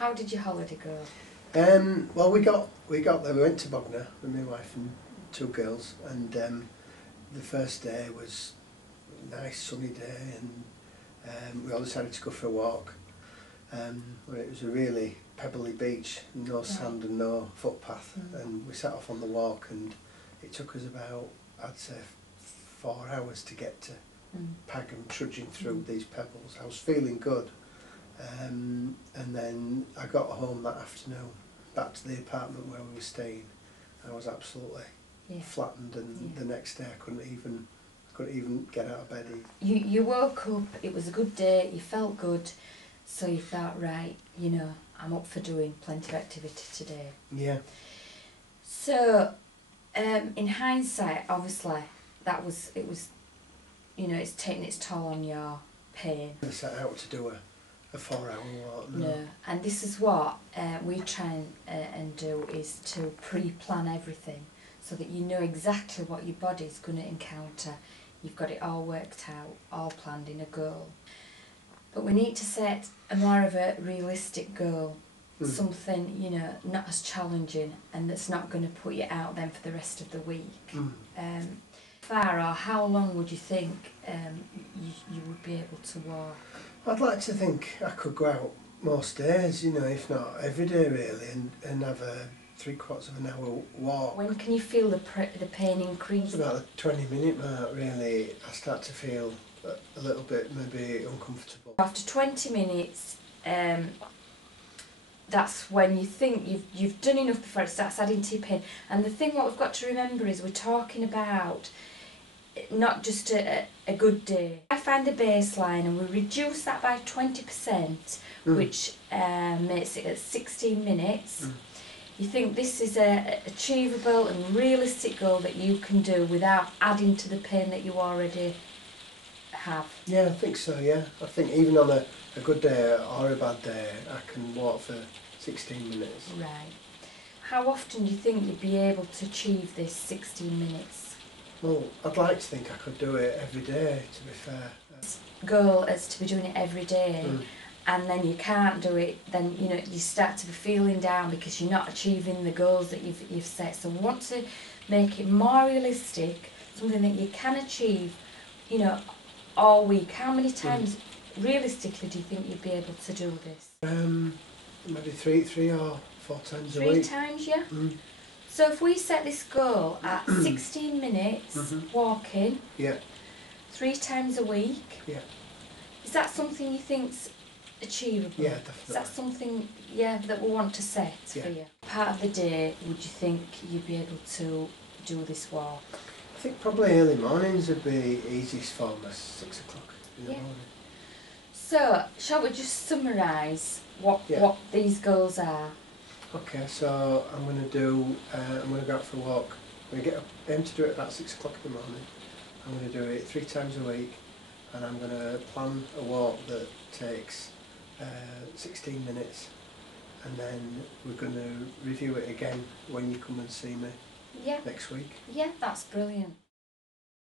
How did your holiday go? Well, we got there. We went to Bognor with my wife and two girls, and the first day was a nice sunny day, and we all decided to go for a walk. It was a really pebbly beach, no sand and no footpath, and we set off on the walk, and it took us about, I'd say, 4 hours to get to Pagham, trudging through these pebbles. I was feeling good, and then I got home that afternoon, back to the apartment where we were staying. I was absolutely flattened, and the next day I couldn't even get out of bed. You woke up, it was a good day, you felt good, so you thought, right, you know, I'm up for doing plenty of activity today. Yeah. So, in hindsight, obviously, it was, you know, it's taken its toll on your pain. I set out to do a 4-hour walk. No, and this is what we try and do, is to pre-plan everything so that you know exactly what your body's going to encounter. You've got it all worked out, all planned in a goal. But we need to set a more of a realistic goal, something, you know, not as challenging and that's not going to put you out then for the rest of the week. Far or how long would you think you would be able to walk? I'd like to think I could go out most days, you know, if not every day really, and have a 3/4 of an hour walk. When can you feel the pain increase? About the 20-minute mark really, I start to feel a little bit maybe uncomfortable. After 20 minutes, that's when you think you've done enough before it starts adding to your pain. And the thing what we've got to remember is we're talking about not just a good day. I find the baseline and we reduce that by 20%, which makes it at 16 minutes. You think this is a achievable and realistic goal that you can do without adding to the pain that you already have? Yeah, I think so, yeah. I think even on a good day or a bad day, I can walk for 16 minutes. Right. How often do you think you'd be able to achieve this 16 minutes? Well, I'd like to think I could do it every day, to be fair. Goal is to be doing it every day, and then you can't do it, then you know you start to be feeling down because you're not achieving the goals that you've set. So we want to make it more realistic, something that you can achieve, you know, all week. How many times realistically do you think you'd be able to do this? Maybe three or 4 times a week. 3 times, yeah? So if we set this goal at 16 minutes walking, 3 times a week, is that something you think's achievable? Yeah, definitely. Is that something, that we want to set for you? Part of the day, would you think you'd be able to do this walk? I think probably early mornings would be easiest for me, 6 o'clock in the morning. So, shall we just summarise what these goals are? Okay, so I'm going to go out for a walk. I'm going to aim to do it about 6 o'clock in the morning. I'm going to do it 3 times a week, and I'm going to plan a walk that takes 16 minutes, and then we're going to review it again when you come and see me next week. Yeah, that's brilliant.